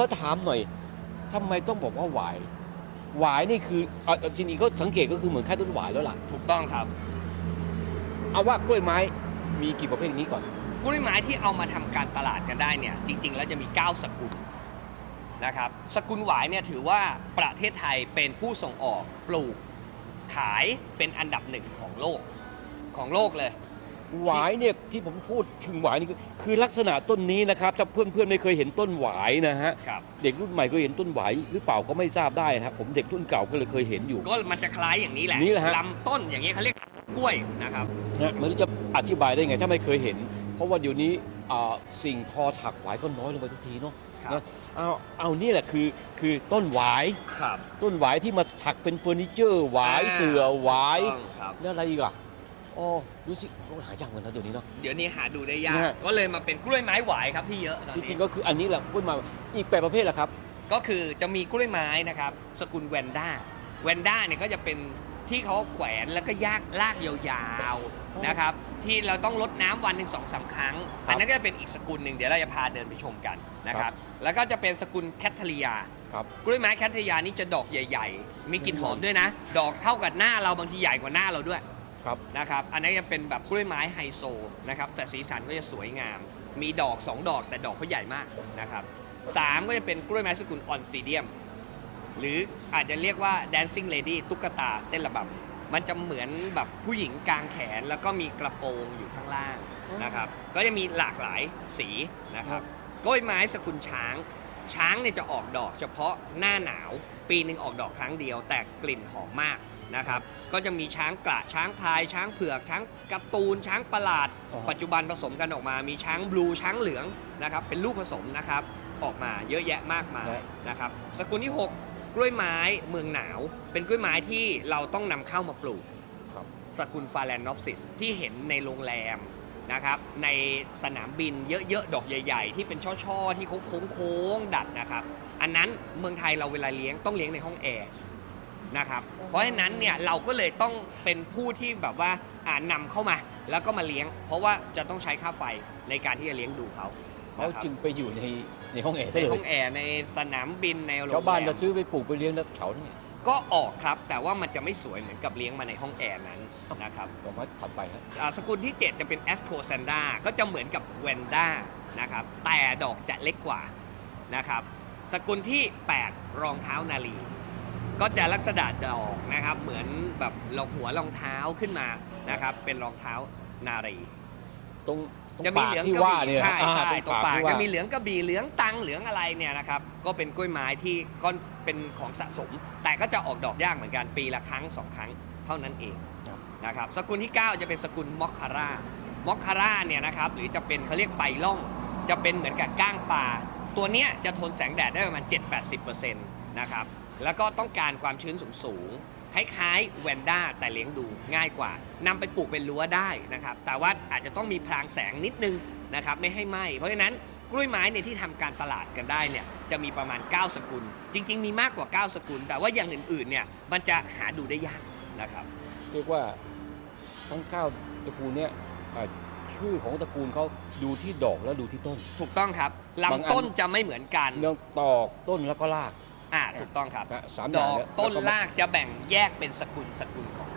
ขอถามหน่อยทำไมต้องบอกว่าหวายหวายนี่คือเอาเอาจริงๆก็สังเกตก็คือเหมือนค่ายต้นหวายแล้วล่ะ ถูกต้องครับเอาว่ากล้วยไม้มีกี่ประเภทนี้ก่อน กล้วยไม้ที่เอามาทำการตลาดกันได้เนี่ย จริง ๆ แล้วจะมี 9 สกุลนะครับ สกุลหวายเนี่ยถือว่าประเทศไทยเป็นผู้ส่งออกปลูกขายเป็นอันดับหนึ่งของโลกของโลกเลย หวายเนี่ยที่ผมพูดถึงหวายนี่คือคือลักษณะต้นนี้นะครับถ้าเพื่อนๆไม่เคยเห็นต้นหวายนะฮะครับ เด็กรุ่นใหม่เคยเห็นต้นหวายหรือเปล่าก็ไม่ทราบได้นะครับผมเด็กรุ่นเก่าก็เลยเคยเห็นอยู่ ก็มันจะคล้ายอย่างนี้แหละนี่แหละฮะ ลำต้นอย่างนี้ยเขาเรียกกล้วยนะครับ นะไม่รู้จะอธิบายได้ไงถ้าไม่เคยเห็น เพราะว่าเดี๋ยวนี้อ่าสิ่งทอถักหวายก็น้อยลงไปทุกทีเนาะครับ นะเอาเอานี่แหละคือคือต้นหวาย ครับต้นหวายที่มาถักเป็นเฟอร์นิเจอร์หวายอ่าเสือหวายต้องครับ แล้วอะไรอีกอะ อ๋อดูสิหายากเหมือนกันเดี๋ยวนี้เนาะ เดี๋ยวนี้หาดูได้ยาก นะฮะ ก็เลยมาเป็นกล้วยไม้หวายครับที่เยอะตอนจนี้ริงๆก็คืออันนี้แหละพูดมาอีกแปดประเภทละครับ ก็คือจะมีกล้วยไม้นะครับสกุลแวนด้าแวนด้าเนี่ยก็จะเป็นที่เขาแขวนแล้วก็ยากลากยาวๆนะครับที่เราต้องลดน้ำวันหนึ่งสองสามครั้ง ครับอันนั้นก็จะเป็นอีกสกุลหนึ่งเดี๋ยวเราจะพาเดินไปชมกันนะคครัรับ บ แล้วก็จะเป็นสกุลแคทเทอรียา ครับ กล้วยไม้แคทเทอรียานี่จะดอกใหญ่ ๆ มีกลิ่นหอมด้วยนะ ดอกเท่ากับหน้าเราบางทีใหญ่กว่าหน้าเราด้วย ครับ นะครับ อันนี้จะเป็นแบบกล้วยไม้ไฮโซนะครับ แต่สีสันก็จะสวยงาม มีดอก 2 ดอกแต่ดอกเขาใหญ่มากนะครับสามก็จะเป็นกล้วยไม้สกุลออนซีเดียม หรืออาจจะเรียกว่า dancing lady ตุ๊กตาเต้นระบำมันจะเหมือนแบบผู้หญิงกลางแขนแล้วก็มีกระโปรงอยู่ข้างล่างนะครับ ก็จะมีหลากหลายสีนะครับกล้วยไม้สกุลช้าง ช้างเนี่ยจะออกดอกเฉพาะหน้าหนาว ปีหนึ่งออกดอกครั้งเดียว แต่กลิ่นหอมมาก นะครับ ก็จะมีช้างกระช้างพลาย ช้างเผือก ช้างการ์ตูน ช้างประหลาด อ๋อ ปัจจุบันผสมกันออกมา มีช้างบลู ช้างเหลืองนะครับ เป็นลูกผสมนะครับ ออกมาเยอะแยะมากมายนะครับ สกุลที่ 6 กล้วยไม้เมืองหนาว เป็นกล้วยไม้ที่เราต้องนำเข้ามาปลูก ครับ สกุลฟาแลนนอฟซิสที่เห็นในโรงแรมนะครับในสนามบินเยอะๆ ดอกใหญ่ๆ ที่เป็นช่อๆ ที่โค้งๆดัดนะครับ อันนั้นเมืองไทยเราเวลาเลี้ยงต้องเลี้ยงในห้องแอร์ นะครับเพราะฉะนั้นเนี่ยเราก็เลยต้องเป็นผู้ที่แบบว่าอ่านำเข้ามาแล้วก็มาเลี้ยง เพราะว่าจะต้องใช้ค่าไฟในการที่จะเลี้ยงดูเขาเขานะครับ จึงไปอยู่ในในห้องแอร์ซะในเลห้อยงแอร์ในสนามบินในโรงแรม ชาวบ้านจะซื้อไปปลูกไปเลี้ยงแล้วเฉาเนี่ยก็ออกครับ แต่ว่ามันจะไม่สวยเหมือนกับเลี้ยงมาในห้องแอร์นั้นนะครับบอกว่าถัดไปครับอ่าสกุลที่ 7 จะเป็น a s c o s a n d a ก็จะเหมือนกับ w a n d a นะครับแต่ดอกจะเล็กกว่านะครับสกุลที่ 8 รองเท้านาลี ก็จะลักษณะดอกนะครับ เหมือนแบบเราหัวรองเท้าขึ้นมานะครับ เป็นรองเท้านารี ตรงตรงจะมีปากเหลืองที่กระว่าบี่เนี่ยใช่อ่าใช่ตตรรงงปาปากกที่จะว่ามีเหลืองกระบี่เหลืองตังเหลืองอะไรเนี่ยนะครับก็เป็นกล้วยไม้ที่ก็เป็นของสะสม แต่ก็จะออกดอกยากเหมือนกันปีละครั้งสองครั้งเท่านั้นเองครับ นะครับสกุลที่ 9 จะเป็นสกุลมอคคารามอคคาร่าเนี่ยนะครับหรือจะเป็นเขาเรียกใบล่อง จะเป็นเหมือนกับก้างปลาตัวเนี้ยจะทนแสงแดดได้ประมาณ 7-80%นะครับ แล้วก็ต้องการความชื้นสูงๆคล้ายๆแวนด้าแต่เลี้ยงดูง่ายกว่านำไปปลูกเป็นรั้วได้นะครับ แต่ว่าอาจจะต้องมีพรางแสงนิดนึงนะครับไม่ให้ไหม้เพราะฉะนั้นกล้วยไม้เนี่ยที่ทำการตลาดกันได้เนี่ยจะมีประมาณ 9 สกุล จริง ๆ มีมากกว่า 9 สกุล แต่ว่าอย่างอื่นๆเนี่ยมันจะหาดูได้ยากนะครับเรียกว่าทั้งเก้าตระกูลเนี่ยอ่าชื่อของตระกูลเขาดูที่ดอกแล้วดูที่ต้น ถูกต้องครับบางอันลำต้นจะไม่เหมือนกันเรื่องตอกต้นแล้วก็ราก อ่าถูกต้องครับนะสามอดย่างอกเนี่ยต้นแวรากจะแบ่งแยกเป็นสกุลสกุลของ